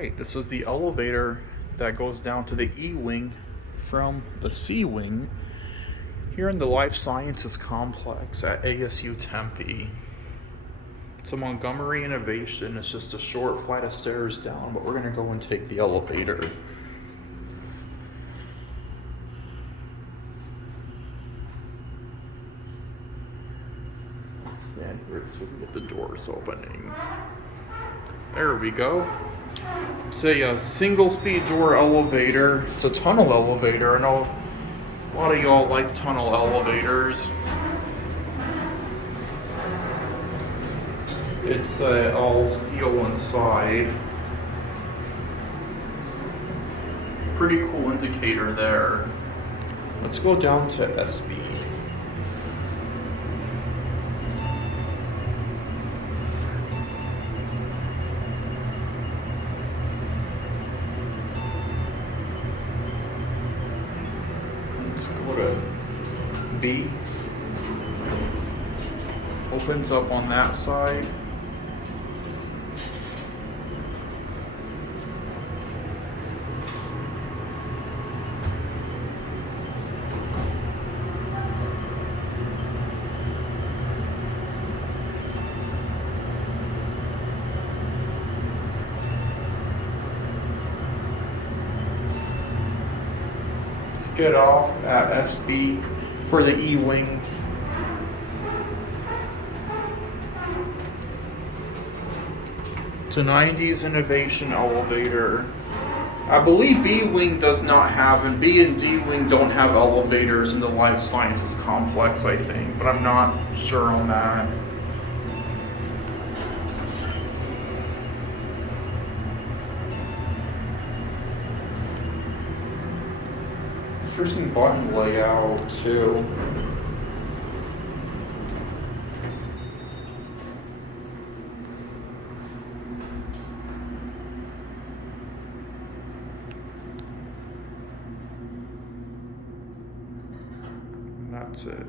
Alright, this is the elevator that goes down to the E-wing from the C-wing here in the Life Sciences Complex at ASU Tempe. It's a Montgomery innovation. It's just a short flight of stairs down, but we're going to go and take the elevator. Stand here so we can get the doors opening. There we go. It's a single speed door elevator. It's a tunnel elevator. I know a lot of y'all like tunnel elevators. It's all steel inside. Pretty cool indicator there. Let's go down to SB. Let's go to B. Opens up on that side. Get off at SB for the E-wing. It's a 90s innovation elevator. I believe B-wing does not have, and B and D-wing don't have elevators in the Life Sciences Complex, I think, but I'm not sure on that. Interesting button layout too. And that's it.